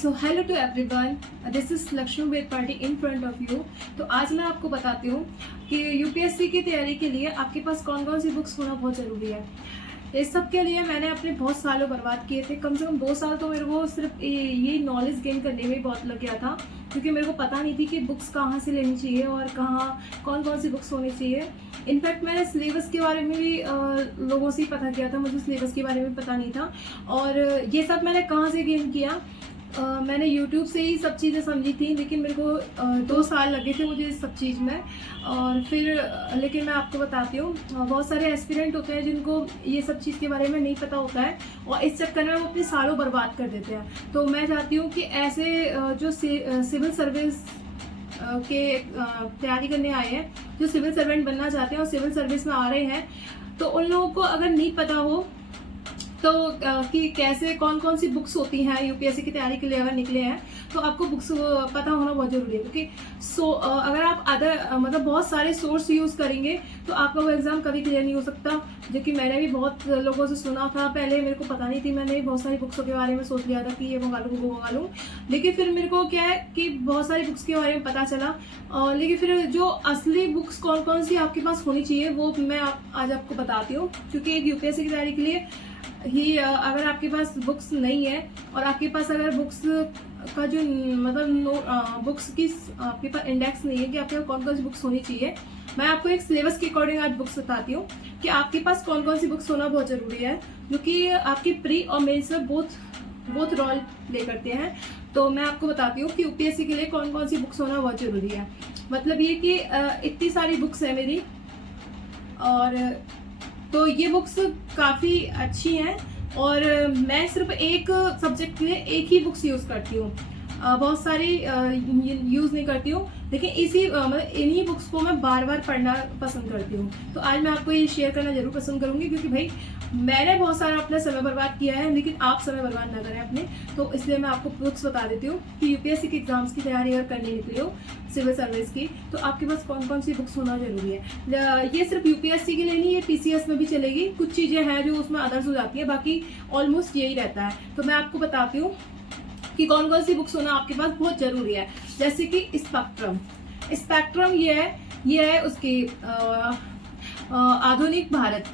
So hello to everyone, this is Lakshmi Ved पार्टी in front of you. तो आज मैं आपको बताती हूँ कि यूपीएससी की तैयारी के लिए आपके पास कौन कौन सी बुक्स होना बहुत ज़रूरी है। इस सब के लिए मैंने अपने बहुत सालों बर्बाद किए थे, कम से कम 2 साल तो मेरे को सिर्फ ये नॉलेज गेन करने में बहुत लग गया था, क्योंकि मेरे को पता नहीं थी कि बुक्स कहाँ से लेनी चाहिए और कहाँ कौन कौन सी बुक्स होनी चाहिए। इनफैक्ट मैंने सिलेबस के बारे में भी लोगों से ही पता किया था, मुझे सिलेबस के बारे में पता नहीं था। और ये सब मैंने कहाँ से गेन किया, मैंने YouTube से ही सब चीज़ें समझी थी, लेकिन मेरे को 2 साल लगे थे मुझे इस सब चीज़ में। और फिर लेकिन मैं आपको बताती हूँ, बहुत सारे एस्पिरेंट होते हैं जिनको ये सब चीज़ के बारे में नहीं पता होता है और इस चक्कर में वो अपने सालों बर्बाद कर देते हैं। तो मैं चाहती हूँ कि ऐसे जो सिविल सर्विस के तैयारी करने आए हैं, जो सिविल सर्वेंट बनना चाहते हैं और सिविल सर्विस में आ रहे हैं, तो उन लोगों को अगर नहीं पता हो तो कि कैसे कौन कौन सी बुक्स होती हैं यूपीएससी की तैयारी के लिए अगर निकले हैं, तो आपको बुक्स पता होना बहुत ज़रूरी है। क्योंकि अगर आप मतलब बहुत सारे सोर्स यूज़ करेंगे तो आपका वो एग्ज़ाम कभी क्लियर नहीं हो सकता। जो कि मैंने भी बहुत लोगों से सुना था, पहले मेरे को पता नहीं थी, मैंने बहुत सारी बुक्सों के बारे में सोच लिया था कि ये मंगा लूँ वो मंगा लूँ, लेकिन फिर मेरे को क्या है कि बहुत सारी बुक्स के बारे में पता चला। लेकिन फिर जो असली बुक्स कौन कौन सी आपके पास होनी चाहिए वो मैं आज आपको बताती हूँ। क्योंकि एक यूपीएससी की तैयारी के लिए ही अगर आपके पास बुक्स नहीं है और आपके पास अगर बुक्स का जो मतलब बुक्स की आपके पास इंडेक्स नहीं है कि आपके पास कौन कौन सी बुक्स होनी चाहिए, मैं आपको एक सिलेबस के अकॉर्डिंग आज बुक्स बताती हूँ कि आपके पास कौन कौन सी बुक्स होना बहुत ज़रूरी है, जो कि आपकी प्री और मेंस में बहुत रोल प्ले करते हैं। तो मैं आपको बताती हूँ कि यूपीएससी के लिए कौन कौन सी बुक्स होना बहुत ज़रूरी है। मतलब ये कि इतनी सारी बुक्स है मेरी, और तो ये बुक्स काफ़ी अच्छी हैं और मैं सिर्फ एक सब्जेक्ट के लिए एक ही बुक्स यूज़ करती हूँ, बहुत सारी यूज़ नहीं करती हूँ, लेकिन मतलब इन्हीं बुक्स को मैं बार बार पढ़ना पसंद करती हूँ। तो आज मैं आपको ये शेयर करना जरूर पसंद करूँगी, क्योंकि भाई मैंने बहुत सारा अपना समय बर्बाद किया है, लेकिन आप समय बर्बाद ना करें अपने। तो इसलिए मैं आपको बुक्स बता देती हूँ कि यूपीएससी के एग्जाम्स की तैयारी अगर करने निकले हो सिविल सर्विस की, तो आपके पास कौन कौन सी बुक्स होना जरूरी है। ये सिर्फ यूपीएससी के लिए नहीं, ये पीसीएस में भी चलेगी। कुछ चीज़ें हैं जो उसमें अदर्स हो जाती है, बाकी ऑलमोस्ट यही रहता है। तो मैं आपको बताती हूँ कि कौन कौन सी बुक्स होना आपके पास बहुत जरूरी है। जैसे कि स्पेक्ट्रम ये है उसकी आधुनिक भारत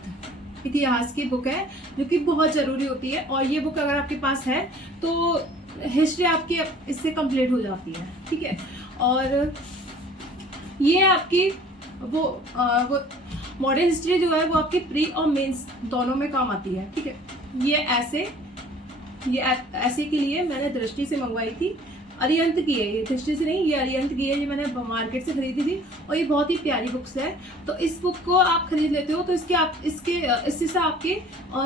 इतिहास की बुक है, जो कि बहुत ज़रूरी होती है। और ये बुक अगर आपके पास है तो हिस्ट्री आपकी इससे कंप्लीट हो जाती है, ठीक है। और ये आपकी वो मॉडर्न हिस्ट्री जो है वो आपकी प्री और मेंस दोनों में काम आती है, ठीक है। ये ऐसे के लिए मैंने दृष्टि से मंगवाई थी, अरिहंत की है, ये दृष्टि से नहीं, ये अरिहंत की है, ये मैंने मार्केट से खरीदी थी और ये बहुत ही प्यारी बुक्स है। तो इस बुक को आप खरीद लेते हो तो इससे से आपके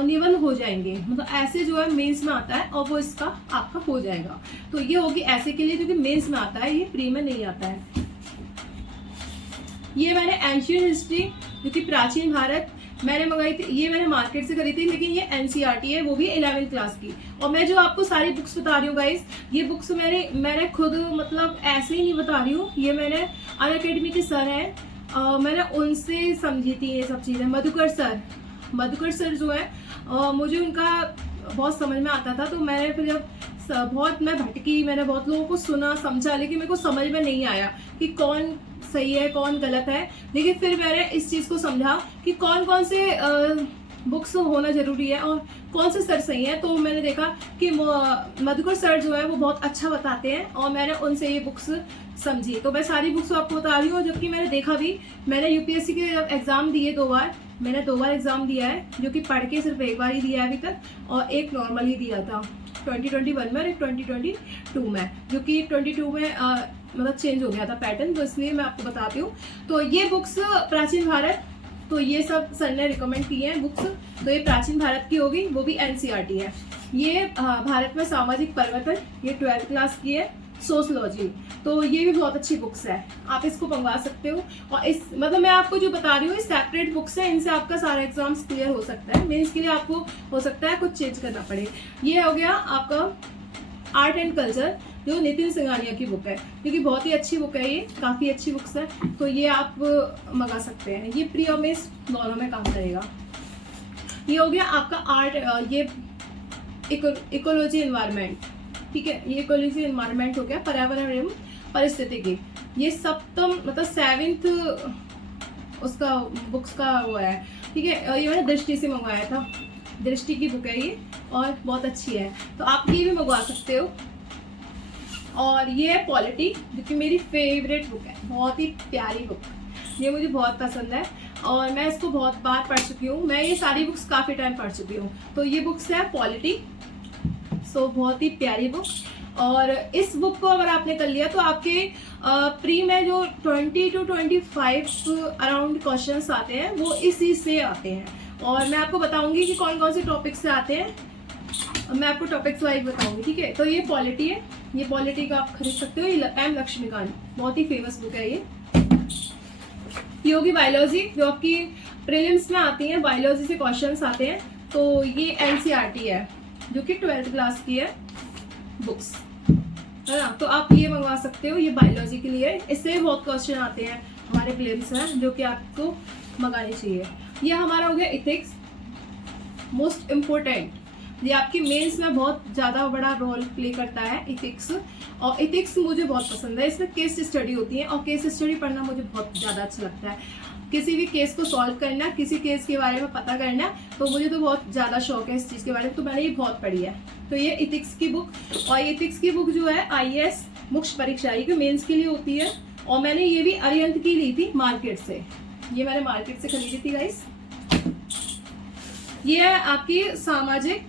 निबंध हो जाएंगे, मतलब ऐसे जो है मेंस में आता है और वो इसका आपका हो जाएगा। तो ये होगी ऐसे के लिए जो कि मेंस में आता है, ये प्री में नहीं आता है। ये मैंने एंशियंट हिस्ट्री जो कि प्राचीन भारत मैंने मंगाई थी, ये मैंने मार्केट से खरीदी थी, लेकिन ये एनसीईआरटी है, वो भी 11वीं क्लास की। और मैं जो आपको सारी बुक्स बता रही हूँ गाइस, ये बुक्स मैंने खुद मतलब ऐसे ही नहीं बता रही हूँ, ये मैंने अनअकैडमी के सर हैं, मैंने उनसे समझी थी ये सब चीज़ें। मधुकर सर जो है मुझे उनका बहुत समझ में आता था। तो मैंने फिर जब मैं भटकी, मैंने बहुत लोगों को सुना समझा, लेकिन मेरे को समझ में नहीं आया कि कौन सही है कौन गलत है। लेकिन फिर मैंने इस चीज़ को समझा कि कौन कौन से बुक्स होना ज़रूरी है और कौन से सर सही हैं। तो मैंने देखा कि मधुकर सर जो है वो बहुत अच्छा बताते हैं और मैंने उनसे ये बुक्स समझी। तो मैं सारी बुक्स आपको बता रही हूँ, जबकि मैंने देखा भी, मैंने यूपीएससी के एग्ज़ाम दिए 2 बार, मैंने 2 बार एग्ज़ाम दिया है, जो कि पढ़ के सिर्फ 1 बार ही दिया है अभी तक, और एक नॉर्मल ही दिया था 2021 में और एक 2022 में, जो कि 22 में मतलब चेंज हो गया था पैटर्न, तो इसलिए मैं आपको बताती हूँ। तो ये बुक्स प्राचीन भारत, तो ये सब सर ने रिकमेंड की हैं बुक्स, तो ये प्राचीन भारत की होगी, वो भी एनसीईआरटी है। ये भारत में सामाजिक परिवर्तन, ये 12th क्लास की है। सोशलॉजी, तो ये भी बहुत अच्छी बुक्स है, आप इसको मंगवा सकते हो। और मतलब मैं आपको जो बता रही हूँ सेपरेट बुक्स है, इनसे आपका सारा एग्जाम्स क्लियर हो सकता है। मेंस के लिए आपको हो सकता है कुछ चेंज करना पड़े। ये हो गया आपका आर्ट एंड कल्चर, जो नितिन सिंघानिया की बुक है, क्योंकि बहुत ही अच्छी बुक है, ये काफ़ी अच्छी बुक्स है, तो ये आप मंगा सकते हैं। ये प्री और मेंस दोनों में काम करेगा। ये हो गया आपका आर्ट, ये इकोलॉजी एनवायरनमेंट, ठीक है, ये इकोलॉजी एनवायरमेंट हो गया, पर्यावरण एवं परिस्थितिकी। ये सप्तम मतलब 7th उसका बुक्स का वो है, ठीक है। ये मैंने दृष्टि से मंगवाया था, दृष्टि की बुक है ये और बहुत अच्छी है, तो आप ये भी मंगवा सकते हो। और ये है पॉलिटी, जो कि मेरी फेवरेट बुक है, बहुत ही प्यारी बुक, ये मुझे बहुत पसंद है और मैं इसको बहुत बार पढ़ चुकी हूँ। मैं ये सारी बुक्स काफ़ी टाइम पढ़ चुकी हूँ। तो ये बुक्स है पॉलिटी, सो बहुत ही प्यारी बुक। और इस बुक को अगर आपने कर लिया तो आपके प्री में जो 20 to 25 अराउंड क्वेश्चंस आते हैं वो इसी से आते हैं। और मैं आपको बताऊंगी कि कौन कौन से टॉपिक से आते हैं, मैं आपको टॉपिक्स वाइज बताऊंगी, ठीक है। तो ये पॉलिटी है, ये पॉलिटी का आप खरीद सकते हो, ये एम लक्ष्मीकांत, बहुत ही फेमस बुक है ये होगी बायोलॉजी, जो आपकी प्रीलिम्स में आती है, बायोलॉजी से क्वेश्चंस आते हैं। तो ये एनसीईआरटी है, जो कि 12th क्लास की है बुक्स, है ना। तो आप ये मंगवा सकते हो, ये बायोलॉजी के लिए, इससे बहुत क्वेश्चन आते हैं हमारे प्रीलिम्स में, जो कि आपको मंगानी चाहिए। ये हमारा हो गया इथिक्स, मोस्ट इम्पोर्टेंट, ये आपकी मेंस में बहुत ज़्यादा बड़ा रोल प्ले करता है इथिक्स। और इथिक्स मुझे बहुत पसंद है, इसमें केस स्टडी होती है और केस स्टडी पढ़ना मुझे बहुत ज़्यादा अच्छा लगता है। किसी भी केस को सॉल्व करना, किसी केस के बारे में पता करना, तो मुझे तो बहुत ज़्यादा शौक है इस चीज़ के बारे में, तो मैंने ये बहुत पढ़ी है। तो ये इथिक्स की बुक, और ये इथिक्स की बुक जो है IAS मुख्य परीक्षा ये मेंस के लिए होती है। और मैंने ये भी अरिहंत की ली थी मार्केट से, ये मैंने मार्केट से खरीदी थी गाइस। ये है आपकी सामाजिक,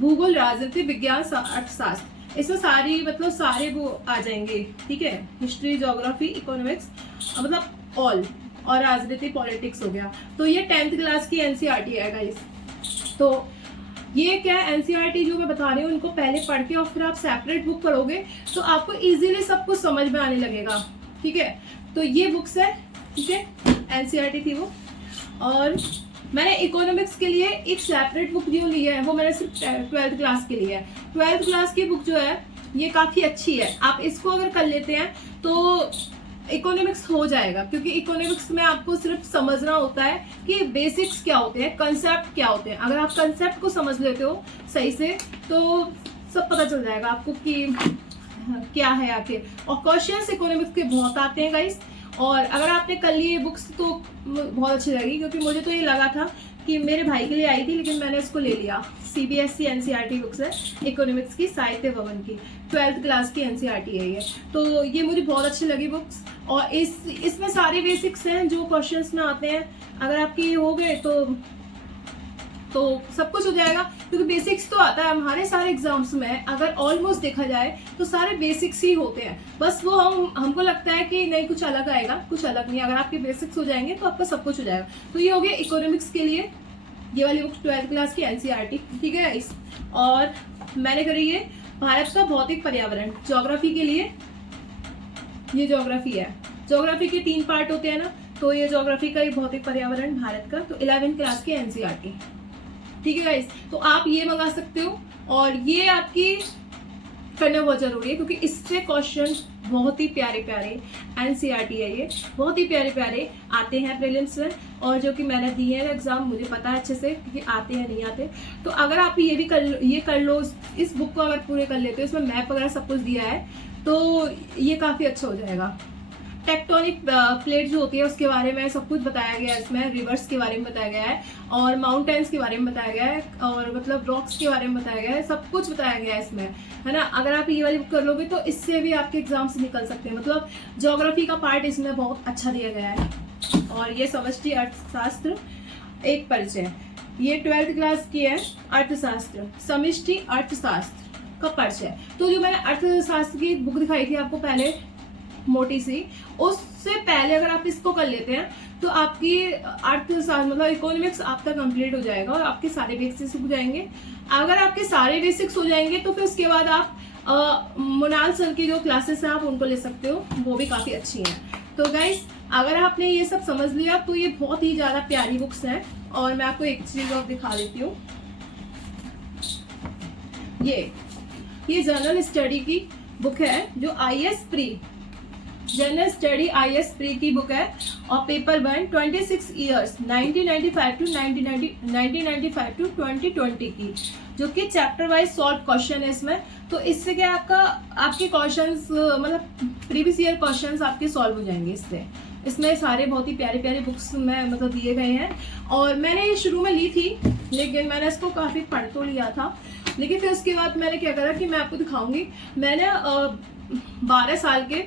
भूगोल, राजनीति, विज्ञान, अर्थशास्त्र, इसमें सारी मतलब सारे वो आ जाएंगे, ठीक है। हिस्ट्री, ज्योग्राफी, इकोनॉमिक्स, मतलब ऑल, और राजनीति, पॉलिटिक्स हो गया। तो ये 10th क्लास की एनसीईआरटी है गाइस। तो ये क्या है, एनसीईआरटी जो मैं बता रही हूँ, उनको पहले पढ़ के और फिर आप सेपरेट बुक पढ़ोगे तो आपको इजीली सब कुछ समझ में आने लगेगा, ठीक है। तो ये बुक्स है, ठीक है, एनसीईआरटी थी वो। और मैंने इकोनॉमिक्स के लिए एक सेपरेट बुक जो ली है, वो मैंने सिर्फ 12th क्लास के लिए है। 12th क्लास की बुक जो है ये काफ़ी अच्छी है, आप इसको अगर कर लेते हैं तो इकोनॉमिक्स हो जाएगा, क्योंकि इकोनॉमिक्स में आपको सिर्फ समझना होता है कि बेसिक्स क्या होते हैं, कंसेप्ट क्या होते हैं। अगर आप कंसेप्ट को समझ लेते हो सही से तो सब पता चल जाएगा आपको कि क्या है आखिर। और क्वेश्चंस इकोनॉमिक्स के बहुत आते हैं गाइस, और अगर आपने कर लिए बुक्स तो बहुत अच्छी लगेगी, क्योंकि मुझे तो ये लगा था कि मेरे भाई के लिए आई थी, लेकिन मैंने इसको ले लिया। CBSE एनसीईआरटी बुक्स है इकोनॉमिक्स की, साहित्य भवन की, 12th क्लास की एनसीईआरटी है ये। तो ये मुझे बहुत अच्छी लगी बुक्स, और इसमें सारे बेसिक्स हैं जो क्वेश्चंस में आते हैं। अगर आपके ये हो गए तो सब कुछ हो जाएगा, क्योंकि बेसिक्स तो आता है हमारे सारे एग्जाम्स में। अगर ऑलमोस्ट देखा जाए तो सारे बेसिक्स ही होते हैं, बस वो हमको लगता है कि नहीं कुछ अलग आएगा, कुछ अलग नहीं। अगर आपके बेसिक्स हो जाएंगे तो आपका सब कुछ हो जाएगा। तो ये हो गया इकोनॉमिक्स के लिए ये वाली बुक 12th क्लास की एनसीईआरटी, ठीक है गाइस। और मैंने करी है भारत का भौतिक पर्यावरण, ज्योग्राफी के लिए, ये ज्योग्राफी है। ज्योग्राफी के 3 पार्ट होते हैं ना, तो ये ज्योग्राफी का ही भौतिक पर्यावरण भारत का, तो 11th क्लास की एनसीईआरटी, ठीक है गाइस। तो आप ये मंगा सकते हो, और ये आपकी करना बहुत जरूरी है, क्योंकि इससे क्वेश्चन बहुत ही प्यारे प्यारे, एनसीईआरटी है ये, बहुत ही प्यारे प्यारे आते हैं प्रीलिम्स में, और जो कि मैंने दिए हैं एग्जाम, मुझे पता है अच्छे से कि आते हैं नहीं आते। तो अगर आप ये भी कर लो, इस बुक को अगर पूरे कर लेते हो, इसमें मैप वगैरह सब कुछ दिया है, तो ये काफ़ी अच्छा हो जाएगा। टेक्टोनिक प्लेट जो होती है उसके बारे में सब कुछ बताया गया है इसमें, रिवर्स के बारे में बताया गया है, और माउंटेन्स के बारे में बताया गया है, और मतलब रॉक्स के बारे में बताया गया है, सब कुछ बताया गया है इसमें, है ना। अगर आप ये वाली बुक कर लोगे तो इससे भी आपके एग्जाम से निकल सकते हैं। मतलब ज्योग्राफी का पार्ट इसमें बहुत अच्छा दिया गया है। और ये समष्टि अर्थशास्त्र एक परिचय, ये 12th क्लास की है, अर्थशास्त्र, समष्टि अर्थशास्त्र का परिचय। तो जो मैंने अर्थशास्त्र की बुक दिखाई थी आपको पहले मोटी सी, उससे पहले अगर आप इसको कर लेते हैं तो आपकी अर्थशास्त्र मतलब इकोनॉमिक्स आपका कंप्लीट हो जाएगा, और आपके सारे बेसिक्स हो जाएंगे। अगर आपके सारे बेसिक्स हो जाएंगे तो फिर उसके बाद आप मोनाल सर की जो क्लासेस हैं आप उनको ले सकते हो, वो भी काफ़ी अच्छी हैं। तो गाइस अगर आपने ये सब समझ लिया तो ये बहुत ही ज़्यादा प्यारी बुक्स हैं। और मैं आपको एक चीज़ और दिखा देती हूँ, ये जनरल स्टडी की बुक है, जो IAS pre general study IAS pre की बुक है, और पेपर 1 26 ईयर्स 1995 टू 2020 की, जो कि चैप्टर वाइज सॉल्व क्वेश्चन है इसमें। तो इससे क्या आपके क्वेश्चंस मतलब प्रीवियस ईयर क्वेश्चंस आपके सॉल्व हो जाएंगे इससे। इसमें सारे बहुत ही प्यारे प्यारे बुक्स में मतलब दिए गए हैं, और मैंने ये शुरू में ली थी, लेकिन मैंने इसको काफ़ी पढ़ तो लिया था, लेकिन फिर उसके बाद मैंने क्या करा कि मैं आपको दिखाऊंगी। मैंने 12 साल के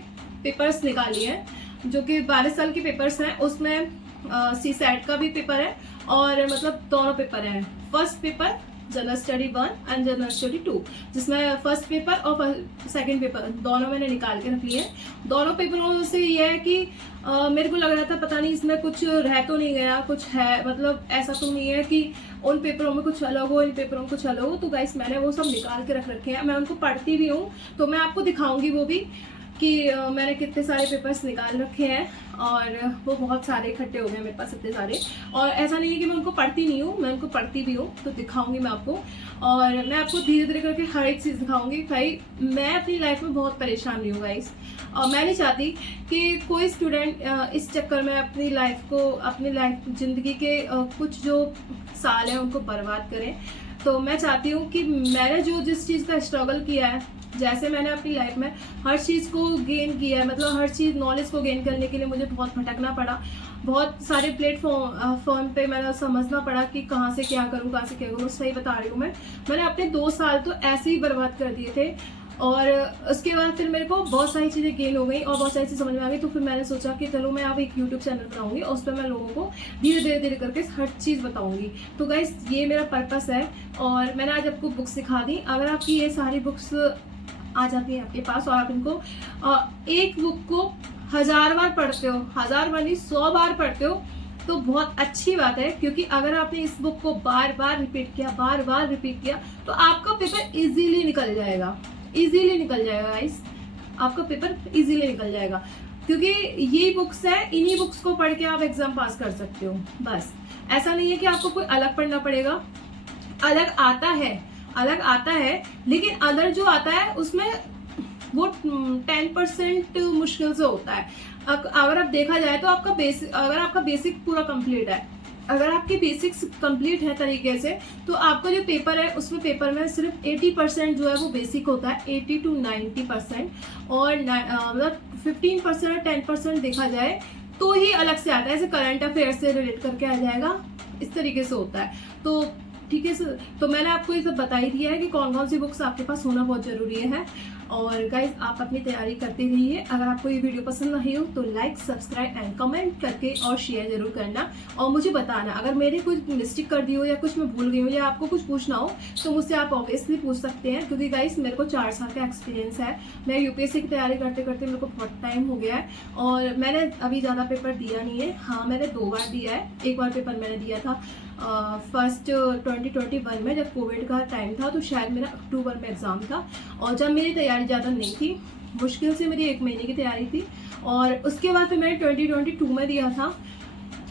पेपर्स निकाली हैं, जो कि 12 साल के पेपर्स हैं। उसमें CSAT का भी पेपर है और मतलब दोनों पेपर हैं। First paper general study 1 and general study 2, जिसमें फर्स्ट पेपर और सेकंड पेपर दोनों मैंने निकाल के रख लिए। दोनों पेपरों से ये है कि मेरे को लग रहा था पता नहीं इसमें कुछ रह तो नहीं गया, कुछ है, मतलब ऐसा तो नहीं है कि उन पेपरों में कुछ अलग हो, इन पेपरों में कुछ अलग हो। तो गाइस मैंने वो सब निकाल के रख रखे हैं, मैं उनको पढ़ती भी हूँ, तो मैं आपको दिखाऊंगी वो भी कि मैंने कितने सारे पेपर्स निकाल रखे हैं, और वो बहुत सारे इकट्ठे हो गए मेरे पास इतने सारे। और ऐसा नहीं है कि मैं उनको पढ़ती नहीं हूँ, मैं उनको पढ़ती भी हूँ, तो दिखाऊंगी मैं आपको। और मैं आपको धीरे धीरे करके हर एक चीज़ दिखाऊंगी। भाई मैं अपनी लाइफ में बहुत परेशान रही हूँ गाइस, और मैं नहीं चाहती कि कोई स्टूडेंट इस चक्कर में अपनी लाइफ ज़िंदगी के कुछ जो साल हैं उनको बर्बाद करें। तो मैं चाहती हूँ कि मैंने जिस चीज़ का स्ट्रगल किया है, जैसे मैंने अपनी लाइफ में हर चीज़ को गेन किया है, मतलब हर चीज़ नॉलेज को गेन करने के लिए मुझे बहुत भटकना पड़ा, बहुत सारे प्लेटफॉर्म पे मैंने समझना पड़ा कि कहाँ से क्या करूँ, कहाँ से क्या करूँ। सही बता रही हूँ मैंने अपने 2 साल तो ऐसे ही बर्बाद कर दिए थे, और उसके बाद फिर मेरे को बहुत सारी चीज़ें गेन हो गई और बहुत सारी चीज़ समझ में आ गई। तो फिर मैंने सोचा कि चलो मैं अब एक यूट्यूब चैनल बनाऊंगी और उस पर मैं लोगों को धीरे धीरे करके हर चीज़ बताऊंगी। तो गाइस ये मेरा पर्पस है, और मैंने आज आपको बुक्स सिखा दी। अगर आपकी ये सारी बुक्स आ जाती है आपके पास और आप इनको एक बुक को 1000 बार पढ़ते हो, 1000 बार नहीं 100 बार पढ़ते हो, तो बहुत अच्छी बात है। क्योंकि अगर आपने इस बुक को बार बार रिपीट किया तो आपका पेपर इजीली निकल जाएगा गाइस, आपका पेपर इजीली निकल जाएगा। क्योंकि ये बुक्स है, इन्हीं बुक्स को पढ़ के आप एग्जाम पास कर सकते हो। बस ऐसा नहीं है कि आपको कोई अलग पढ़ना पड़ेगा। अलग आता है, लेकिन अलग जो आता है उसमें वो 10% मुश्किल से होता है। अगर आप देखा जाए तो अगर आपका बेसिक पूरा कंप्लीट है, अगर आपके बेसिक्स कंप्लीट है तरीके से, तो आपका जो पेपर है उसमें पेपर में सिर्फ 80% जो है वो बेसिक होता है, 80 to 90%, और मतलब 15% और 10% देखा जाए तो ही अलग से आता है, ऐसे करंट अफेयर से रिलेट करके आ जाएगा, इस तरीके से होता है। तो ठीक है सर, तो मैंने आपको ये सब बता ही दिया है कि कौन कौन सी बुक्स आपके पास होना बहुत ज़रूरी है। और गाइज आप अपनी तैयारी करते रहिए। अगर आपको ये वीडियो पसंद आई हो तो लाइक, सब्सक्राइब एंड कमेंट करके और शेयर जरूर करना, और मुझे बताना अगर मेरे कुछ मिस्टेक कर दी हो या कुछ मैं भूल गई हूँ या आपको कुछ पूछना हो तो मुझसे आप ऑब्वियसली पूछ सकते हैं। क्योंकि गाइज मेरे को 4 साल का एक्सपीरियंस है, मैं यूपीएससी की तैयारी करते करते मेरे को बहुत टाइम हो गया है, और मैंने अभी ज़्यादा पेपर दिया नहीं है। हाँ, मैंने 2 बार दिया है। एक बार पेपर मैंने दिया था फर्स्ट 2021 में, जब कोविड का टाइम था, तो शायद मेरा अक्टूबर में एग्ज़ाम था, और जब मेरी तैयारी ज़्यादा नहीं थी, मुश्किल से मेरी 1 महीने की तैयारी थी। और उसके बाद फिर मैंने 2022 में दिया था,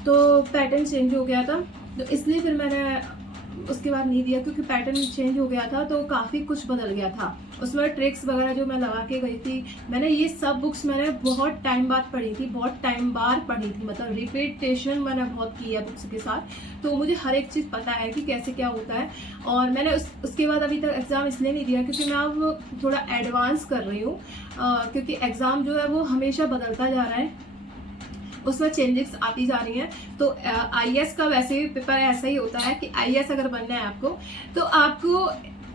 तो पैटर्न चेंज हो गया था, तो इसलिए फिर मैंने उसके बाद नहीं दिया, क्योंकि पैटर्न चेंज हो गया था तो काफ़ी कुछ बदल गया था। उसमें ट्रिक्स वगैरह जो मैं लगा के गई थी, मैंने ये सब बुक्स मैंने बहुत टाइम बाद पढ़ी थी, मतलब रिपीटेशन मैंने बहुत की है बुक्स के साथ, तो मुझे हर एक चीज़ पता है कि कैसे क्या होता है। और मैंने उसके बाद अभी तक एग्ज़ाम इसलिए नहीं दिया क्योंकि मैं अब थोड़ा एडवांस कर रही हूँ, क्योंकि एग्ज़ाम जो है वो हमेशा बदलता जा रहा है, उसमें चेंजेस आती जा रही हैं। तो आईएएस का वैसे भी पेपर ऐसा ही होता है कि आईएएस अगर बनना है आपको, तो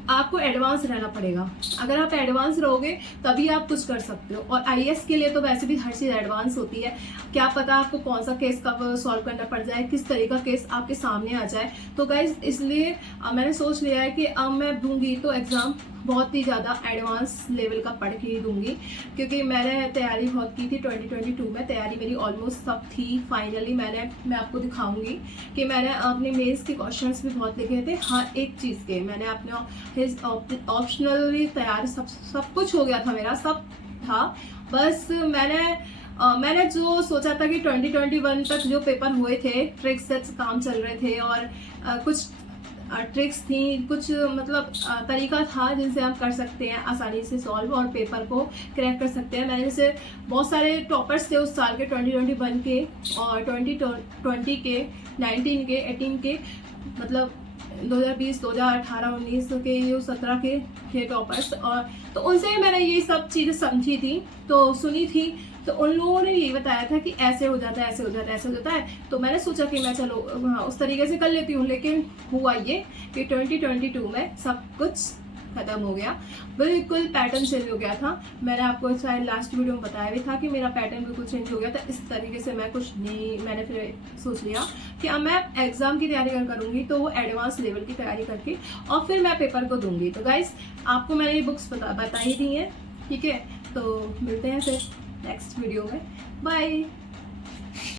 आपको एडवांस रहना पड़ेगा। अगर आप एडवांस रहोगे तभी आप कुछ कर सकते हो, और आईएएस के लिए तो वैसे भी हर चीज़ एडवांस होती है। क्या पता आपको कौन सा केस कब सॉल्व करना पड़ जाए, किस तरह का केस आपके सामने आ जाए। तो गाइज इसलिए मैंने सोच लिया है कि अब मैं दूंगी तो एग्ज़ाम बहुत ही ज़्यादा एडवांस लेवल का पढ़ के ही दूंगी, क्योंकि मैंने तैयारी बहुत की थी। 2022 में तैयारी मेरी ऑलमोस्ट सब थी। फाइनली मैं आपको दिखाऊंगी कि मैंने अपने मेंस के क्वेश्चंस भी बहुत लिखे थे, हर एक चीज़ के। मैंने अपने ऑप्शनल भी तैयार सब कुछ हो गया था, मेरा सब था। बस मैंने जो सोचा था कि 2021 तक जो पेपर हुए थे, ट्रिक्स से काम चल रहे थे, और कुछ ट्रिक्स थी, कुछ मतलब तरीका था जिनसे हम कर सकते हैं आसानी से सॉल्व और पेपर को क्रैक कर सकते हैं। मैंने जैसे बहुत सारे टॉपर्स थे उस साल के, 2021 के और 2020 के, 19 के, 18 के, मतलब 2020, 2018, 19 के, 17 के थे टॉपर्स, और तो उनसे मैंने ये सब चीज़ें समझी थी, तो सुनी थी, तो उन लोगों ने यही बताया था कि ऐसे हो जाता है, ऐसे हो जाता है, ऐसे हो जाता है। तो मैंने सोचा कि मैं चलो हाँ उस तरीके से कर लेती हूँ, लेकिन हुआ ये कि 2022 में सब कुछ खत्म हो गया, बिल्कुल पैटर्न चेंज हो गया था। मैंने आपको शायद लास्ट वीडियो में बताया भी था कि मेरा पैटर्न बिल्कुल चेंज हो गया था। इस तरीके से मैं कुछ नहीं, मैंने फिर सोच लिया कि अब मैं एग्जाम की तैयारी करूँगी, तो वो एडवांस लेवल की तैयारी करके और फिर मैं पेपर को दूंगी। तो गाइस आपको मैंने ये बुक्स बता ही दी हैं, ठीक है। तो मिलते हैं फिर नेक्स्ट वीडियो में, बाय।